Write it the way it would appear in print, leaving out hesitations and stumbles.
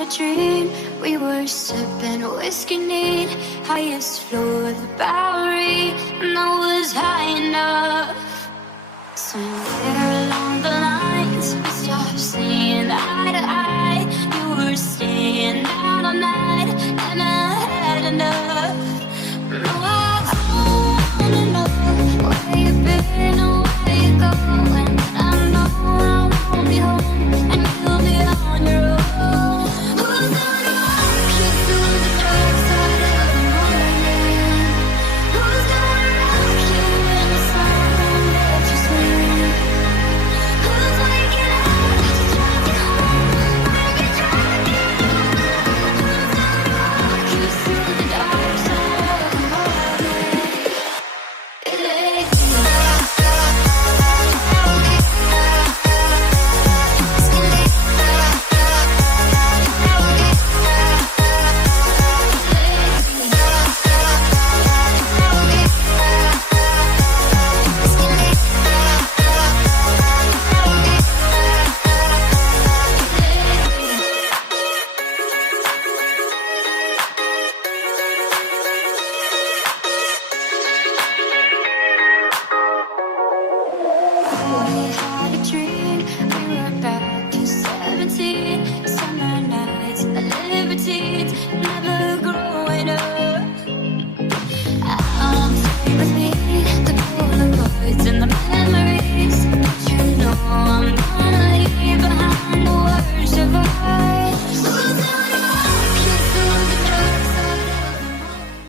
a dream. We were sipping whiskey neat, highest floor of the Bowery, and I was high enough. Somewhere along the lines, we stopped seeing eye to eye. You were staying out all night, and I had enough. No, I don't wanna know where you've been or where you're going. I know I won't be home, and you'll be on your own. Who's gonna walk you through the dark side of the morning? Who's gonna rock you when the sun won't let you sleep? Who's waking up to drive you home when you're drunk and alone? Who's gonna walk you through the dark side of the morning? We had a dream.